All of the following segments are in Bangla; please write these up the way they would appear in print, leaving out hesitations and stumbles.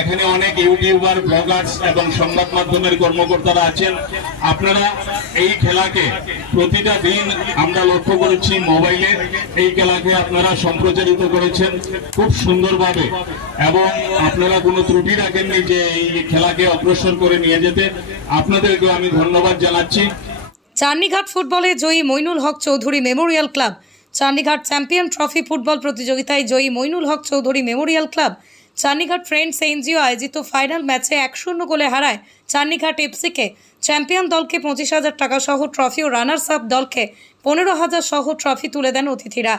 এখানে অনেক ইউটিউবার, ব্লগার্স এবং সংবাদ মাধ্যমের কর্মকর্তারা আছেন। আপনারা এই খেলাকে প্রতিটা দিন আমরা লক্ষ্য করেছি মোবাইলে এই খেলাকে আপনারা সম্প্রচারিত করেছেন খুব সুন্দরভাবে, এবং আপনারা কোনো ত্রুটি রাখেননি যে এই খেলাকে অগ্রসর করে নিয়ে যেতে। আপনাদেরকে আমি ধন্যবাদ জানাচ্ছি। চান্নিঘাট ফুটবলে জয়ী Mainul Haque Chowdhury memorial club. Channighat champion trophy football প্রতিযোগিতায় জয়ী Mainul Haque Chowdhury memorial club Channighat friends NGO আয়োজিত ফাইনাল ম্যাচে 1-0 গোলে হারায় চান্নিঘাট এফসিকে। চ্যাম্পিয়ন দলকে 25,000 টাকা সহ ট্রফি ও রানার্স আপ দলকে 15,000 সহ ট্রফি তুলে দেন অতিথিরা।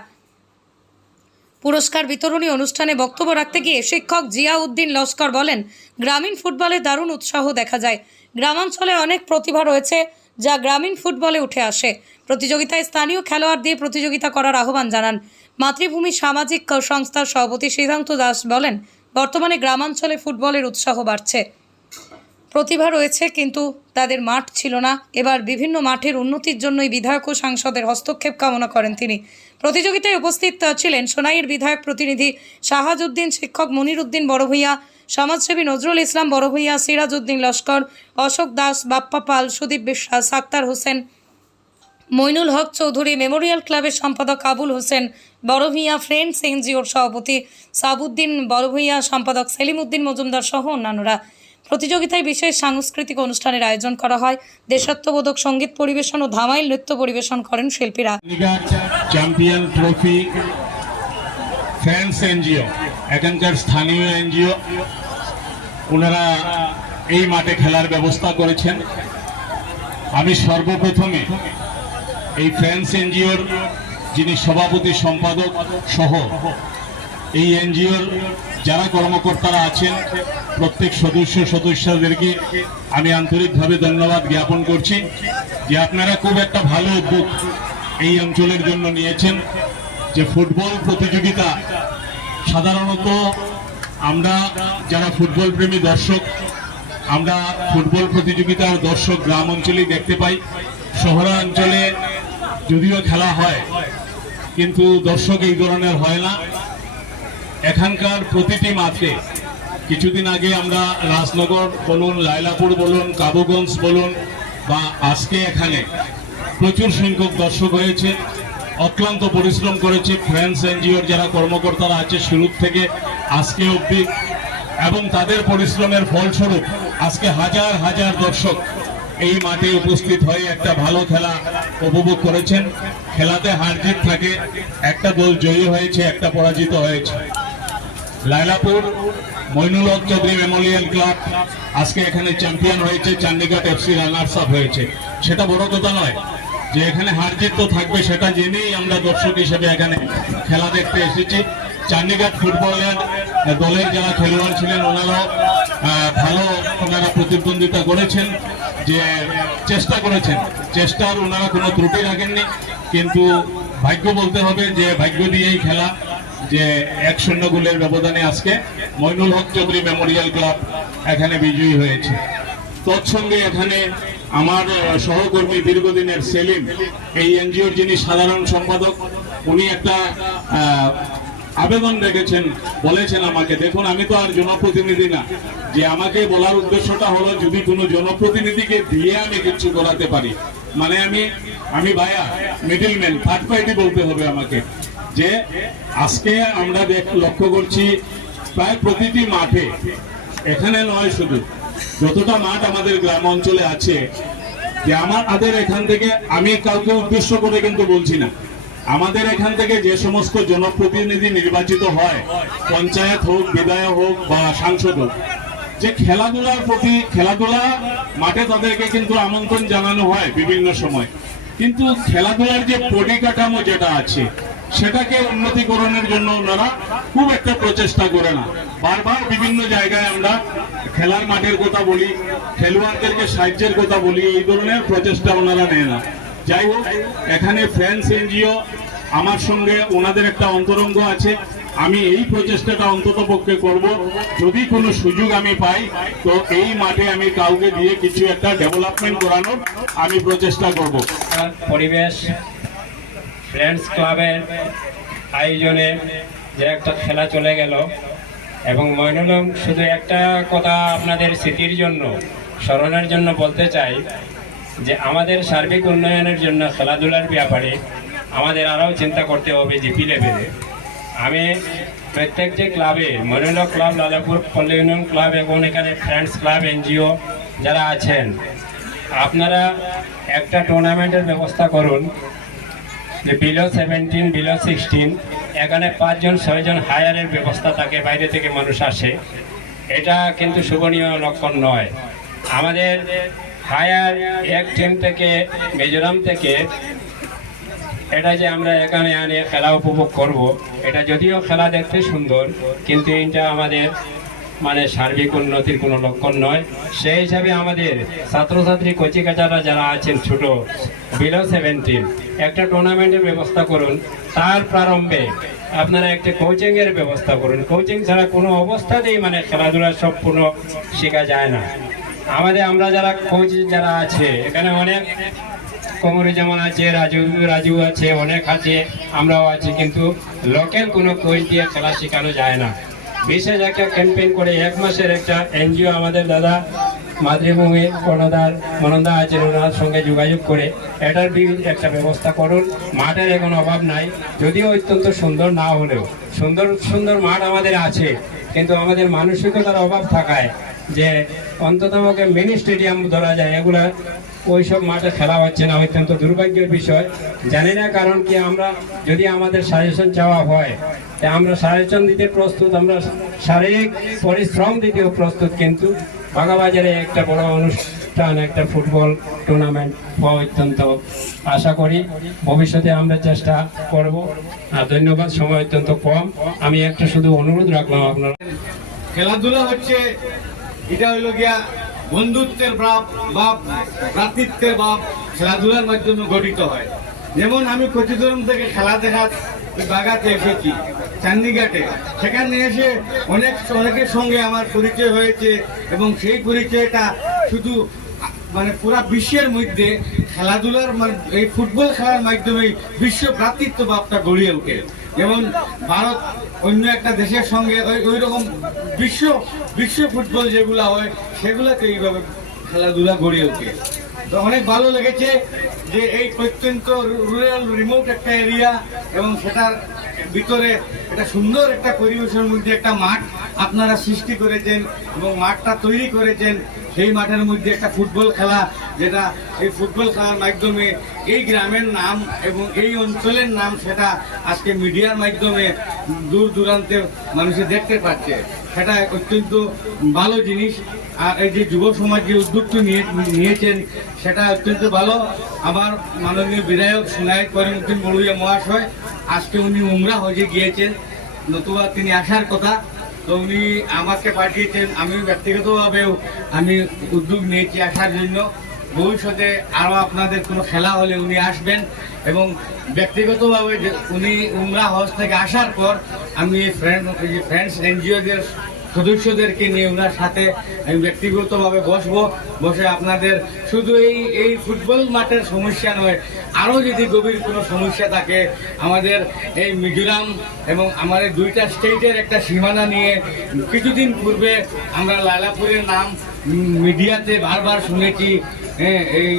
পুরস্কার বিতরণী অনুষ্ঠানে বক্তব্য রাখতে গিয়ে শিক্ষক জিয়াউদ্দিন লস্কর বলেন, গ্রামীণ ফুটবলে দারুণ উৎসাহ দেখা যায়। গ্রামাঞ্চলে অনেক প্রতিভা রয়েছে যা গ্রামীণ ফুটবলে উঠে আসে। প্রতিযোগিতায় স্থানীয় খেলোয়াড় দিয়ে প্রতিযোগিতা করার আহ্বান জানান। মাতৃভূমি সামাজিক সংস্থার সভাপতি সিদ্ধান্ত দাস বলেন, বর্তমানে গ্রামাঞ্চলে ফুটবলের উৎসাহ বাড়ছে। প্রতিভা রয়েছে কিন্তু তাদের মাঠ ছিল না। এবার বিভিন্ন মাঠের উন্নতির জন্যই বিধায়ক ও সাংসদের হস্তক্ষেপ কামনা করেন তিনি। প্রতিযোগিতায় উপস্থিত ছিলেন সোনাইয়ের বিধায়ক প্রতিনিধি শাহাজউদ্দিন, শিক্ষক মনিরউদ্দিন বড়ভূঁইয়া, সমাজসেবী নজরুল ইসলাম বড়ভূঁইয়া, সিরাজউদ্দিন লস্কর, অশোক দাস, বাপ্পা পাল, সুদীপ বিশ্বাস, আক্তার হোসেন, মইনুল হক চৌধুরী মেমোরিয়াল ক্লাবের সম্পাদক আবুল হোসেন বড়ভূঁইয়া, ফ্রেন্ডস এনজিওর সভাপতি সাবুদ্দিন বড়ভূঁইয়া, সম্পাদক সেলিম উদ্দিন মজুমদার সহ অন্যান্যরা। প্রতিযোগিতায় বিশেষ সাংস্কৃতিক অনুষ্ঠানের আয়োজন করা হয়। দেশাত্মবোধক সঙ্গীত পরিবেশন ও ধামাইল নৃত্য পরিবেশন করেন শিল্পীরা। চ্যাম্পিয়ন ট্রফি ফ্রেন্ডস এনজিও, এখানকার স্থানীয় এনজিও, ওনারা এই মাঠে খেলার ব্যবস্থা করেছেন। আমি সর্বপ্রথমে এই ফ্রেন্ডস এনজিওর যিনি সভাপতি, সম্পাদক সহ এই এনজিওর যারা কর্মকর্তারা আছেন প্রত্যেক সদস্যদেরকে আমি আন্তরিকভাবে ধন্যবাদ জ্ঞাপন করছি যে আপনারা খুব একটা ভালো উদ্যোগ এই অঞ্চলের জন্য নিয়েছেন। যে ফুটবল প্রতিযোগিতা সাধারণত আমরা যারা ফুটবল প্রেমী দর্শক, আমরা ফুটবল প্রতিযোগিতার দর্শক গ্রাম অঞ্চলেই দেখতে পাই। শহরাঞ্চলে যদিও খেলা হয় কিন্তু দর্শক এই ধরনের হয় না। এখানকার প্রতিটি মাঠে কিছুদিন আগে আমরা রাজনগর বলুন, লাইলাপুর বলুন, কাবুগঞ্জ বলুন বা আজকে এখানে প্রচুর সংখ্যক দর্শক হয়েছে। অক্লান্ত পরিশ্রম করেছে ফ্রেন্ডস এনজিওর যারা কর্মকর্তারা আছে শুরু থেকে আজকে অবধি, এবং তাদের পরিশ্রমের ফলস্বরূপ আজকে হাজার হাজার দর্শক এই মাঠে উপস্থিত হয়ে একটা ভালো খেলা উপভোগ করেছেন। খেলাতে হার জিত থাকে, একটা দল জয়ী হয়েছে, একটা পরাজিত হয়েছে। লাইলাপুর মইনুল হক চৌধুরী মেমোরিয়াল ক্লাব আজকে এখানে চ্যাম্পিয়ন হয়েছে, চান্ডিঘাট এফসি রানার্স আপ হয়েছে। সেটা বড় কথা নয়, যে এখানে হার জিত তো থাকবে সেটা জেনেই আমরা দর্শক হিসেবে এখানে খেলা দেখতে এসেছি। চান্ডিঘাট ফুটবলের দলের যারা খেলোয়াড় ছিলেন ওনারাও ভালো প্রতিদ্বন্দ্বিতা করেছেন, যে চেষ্টা করেছেন, চেষ্টার ওনারা কোনো ত্রুটি রাখেননি। কিন্তু ভাগ্য বলতে হবে যে ভাগ্য দিয়েই খেলা, যে 1-0 গোলের ব্যবধানে আজকে মইনুল হক চৌধুরী মেমোরিয়াল ক্লাব এখানে বিজয়ী হয়েছে। তৎসঙ্গে এখানে আমার সহকর্মী দীর্ঘদিনের সেলিম, এই এনজিওর যিনি সাধারণ সম্পাদক, উনি একটা আবেদন রেখেছেন, বলেছেন আমাকে, দেখুন আমি তো আর জনপ্রতিনিধি না, যে আমাকে বলার উদ্দেশ্যটা হলো যদি কোনো জনপ্রতিনিধিকে দিয়ে আমি কিছু করাতে পারি, মানে আমি ভাইয়া মিডলম্যান, থার্ড পার্টি বলতে হবে আমাকে। যে আজকে আমরা লক্ষ্য করছি প্রায় প্রতিটি মাঠে, এখানে নয় শুধু, যতটা মাঠ আমাদের গ্রাম অঞ্চলে আছে, যে আমাদের এখান থেকে, আমি কাউকে উদ্দেশ্য করে কিন্তু বলছি না, আমাদের এখান থেকে যে সমস্ত জনপ্রতিনিধি নির্বাচিত হয়, পঞ্চায়েত হোক, বিধায়ক হোক বা সাংসদ হোক, যে খেলাধুলার প্রতি, খেলাধুলা মাঠে তাদেরকে কিন্তু আমন্ত্রণ জানানো হয় বিভিন্ন সময়, কিন্তু খেলাধুলার যে পরিকাঠামো যেটা আছে সেটাকে উন্নতিকরণের জন্য ওনারা খুব একটা প্রচেষ্টা করে না। বারবার বিভিন্ন জায়গায় আমরা খেলার মাঠের কথা বলি, খেলোয়াড়দেরকে সাহায্যের কথা বলি, এই ধরনের প্রচেষ্টা ওনারা নেয় না। যাই হোক, এখানে ফ্রেন্ডস এনজিও আমার সঙ্গে ওনাদের একটা অন্তরঙ্গ আছে। আমি এই প্রচেষ্টাটা অন্তত পক্ষে করব, যদি কোনো সুযোগ আমি পাই তো এই মাঠে আমি কাউকে দিয়ে কিছু একটা ডেভেলপমেন্ট করানোর আমি প্রচেষ্টা করব। পরিবেশ ফ্রেন্ডস ক্লাবের আয়োজনে যে একটা খেলা চলে গেল, এবং মইনুলম শুধু একটা কথা আপনাদের স্মৃতির জন্য, স্মরণের জন্য বলতে চাই যে আমাদের সার্বিক উন্নয়নের জন্য খেলাধুলার ব্যাপারে আমাদের আরও চিন্তা করতে হবে জিপি লেভেলে। আমি প্রত্যেক যে ক্লাবে, মইনুল ক্লাব, লালাপুর পল্লী ইউনিয়ন ক্লাব এবং এখানে ফ্রেন্ডস ক্লাব, এনজিও যারা আছেন, আপনারা একটা টুর্নামেন্টের ব্যবস্থা করুন যে বিলো 17, বিলো 16, এখানে 5 জন 6 জন হায়ারের ব্যবস্থা থাকে, বাইরে থেকে মানুষ আসে। এটা কিন্তু শোভনীয় লক্ষণ নয়। আমাদের হায়ার এক টিম থেকে, মিজোরাম থেকে, এটা যে আমরা এখানে আনে খেলা উপভোগ করব, এটা যদিও খেলা দেখতে সুন্দর, কিন্তু এটা আমাদের মানে সার্বিক উন্নতির কোনো লক্ষণ নয়। সেই হিসাবে আমাদের ছাত্রছাত্রী কচিকাচারা যারা আছেন ছোট, বিলো 17, একটা টুর্নামেন্টের ব্যবস্থা করুন। তার প্রারম্ভে আপনারা একটা কোচিংয়ের ব্যবস্থা করুন। কোচিং ছাড়া কোনো অবস্থাতেই মানে খেলাধুলা সম্পূর্ণ শেখা যায় না। আমরা যারা কোচ যারা আছে এখানে, অনেক কমরুজ্জামান আছে, রাজু আছে, অনেক আছে, আমরাও আছি, কিন্তু লোকাল কোনো কোচ দিয়ে খেলা শেখানো যায় না। বিশেষ একটা ক্যাম্পেইন করে 1 মাসের একটা এনজিও আমাদের দাদা মাতৃভূমি মনন্দা আছেন, ওনার সঙ্গে যোগাযোগ করে এটার একটা ব্যবস্থা করুন। মাঠের এখন অভাব নাই, যদিও অত্যন্ত সুন্দর না হলেও সুন্দর সুন্দর মাঠ আমাদের আছে, কিন্তু আমাদের মানসিকতার অভাব থাকায় যে অন্তত মিনি স্টেডিয়াম ধরা যায়, এগুলা ওইসব মাঠে খেলা হচ্ছে না, অত্যন্ত দুর্ভাগ্যের বিষয়। জানি না কারণ কি। আমরা যদি আমাদের সাজেশন চাওয়া হয়, তা আমরা সাজেশন দিতে প্রস্তুত, আমরা শারীরিক পরিশ্রম দিতেও প্রস্তুত, কিন্তু বাগাবাজারে একটা বড় অনুষ্ঠান, একটা ফুটবল টুর্নামেন্ট হওয়া অত্যন্ত আশা করি। ভবিষ্যতে আমরা চেষ্টা করব। আর ধন্যবাদ, সময় অত্যন্ত কম। আমি একটা শুধু অনুরোধ রাখলাম আপনারা। খেলাধুলা হচ্ছে, এটা হইল গিয়া বন্ধুত্বের ভাব বা ভ্রাতৃত্বের ভাব খেলাধুলার মাধ্যমে গঠিত হয়। যেমন আমি কচিদরম থেকে খেলা দেখার বাগাতে এসেছি, চান্দিঘাটে। সেখানে এসে অনেকের সঙ্গে আমার পরিচয় হয়েছে, এবং সেই পরিচয়টা শুধু মানে পুরা বিশ্বের মধ্যে খেলাধুলার এই ফুটবল খেলার মাধ্যমে বিশ্ব ভ্রাতৃত্ব ভাবটা গড়িয়ে ওঠে। যেমন ভারত অন্য একটা দেশের সঙ্গে ওই রকম বিশ্ব ফুটবল যেগুলো হয়, সেগুলোতে এইভাবে খেলাধুলা গড়িয়ে ওঠে। তো অনেক ভালো লেগেছে যে এই প্রত্যন্ত রুরাল রিমোট একটা এরিয়া, এবং সেটার ভিতরে একটা সুন্দর একটা পরিবেশের মধ্যে একটা মাঠ আপনারা সৃষ্টি করেছেন এবং মাঠটা তৈরি করেছেন। সেই মাঠের মধ্যে একটা ফুটবল খেলা, যেটা এই ফুটবল খেলার মাধ্যমে এই গ্রামের নাম এবং এই অঞ্চলের নাম সেটা আজকে মিডিয়ার মাধ্যমে দূর দূরান্তে মানুষে দেখতে পাচ্ছে। সেটা অত্যন্ত ভালো জিনিস। আর এই যে যুব সমাজ যে উদ্যোগটি নিয়েছেন, সেটা অত্যন্ত ভালো। আমার মাননীয় বিধায়ক সুনায়ক করিমউদ্দিন বড়ুইয়া মহাশয় আজকে উনি উমরা হজে গিয়েছেন, নতুবা তিনি আসার কথা, তো উনি আমাকে পাঠিয়েছেন। আমি ব্যক্তিগতভাবেও আমি উদ্যোগ নিয়েছি আসার জন্য। ভবিষ্যতে আরও আপনাদের কোনো খেলা হলে উনি আসবেন, এবং ব্যক্তিগতভাবে উনি উমরা হজ থেকে আসার পর আমি ফ্রেন্ডস এনজিওদের সদস্যদেরকে নিয়ে ওনার সাথে আমি ব্যক্তিগতভাবে বসে আপনাদের শুধু এই ফুটবল মাঠের সমস্যা নয়, আরও যদি গভীর কোনো সমস্যা থাকে, আমাদের এই মিজোরাম এবং আমাদের 2টা স্টেটের একটা সীমানা নিয়ে কিছুদিন পূর্বে আমরা লালাপুরের নাম মিডিয়াতে বারবার শুনেছি, এই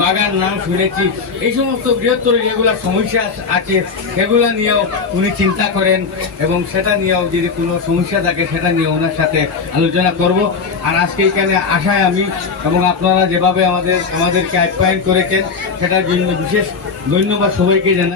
বাগান নাম শুনেছি। এই সমস্ত বৃহত্তর যেগুলো সমস্যা আছে সেগুলো নিয়েও উনি চিন্তা করেন, এবং সেটা নিয়েও যদি কোনো সমস্যা থাকে সেটা নিয়ে ওনার সাথে আলোচনা করব। আর আজকে এখানে আসায় আমি এবং আপনারা যেভাবে আমাদেরকে আপ্যায়ন করেছেন, সেটার জন্য বিশেষ ধন্যবাদ সবাইকে জানাই।